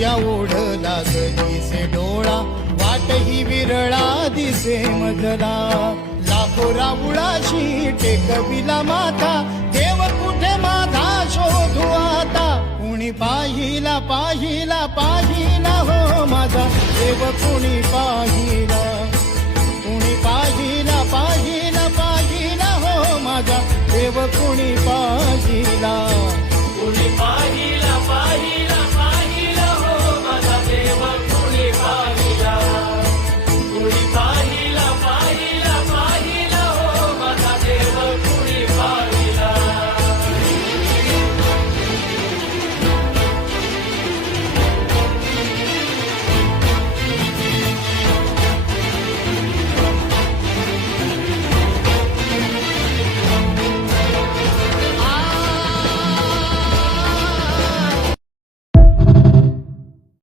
या ओढला दिसे डोळा, वाट ही विरळा दिसे मजला. लाखो राऊळाशी टेकविला माथा, देव कुठे माझा शोधू आता. कुणी पाहिला पाहिला पाहिला हो माझा देव, कुणी पाहिला. कुणी पाहिला पाहिला पाहिला हो माझा देव, कुणी पाहिला.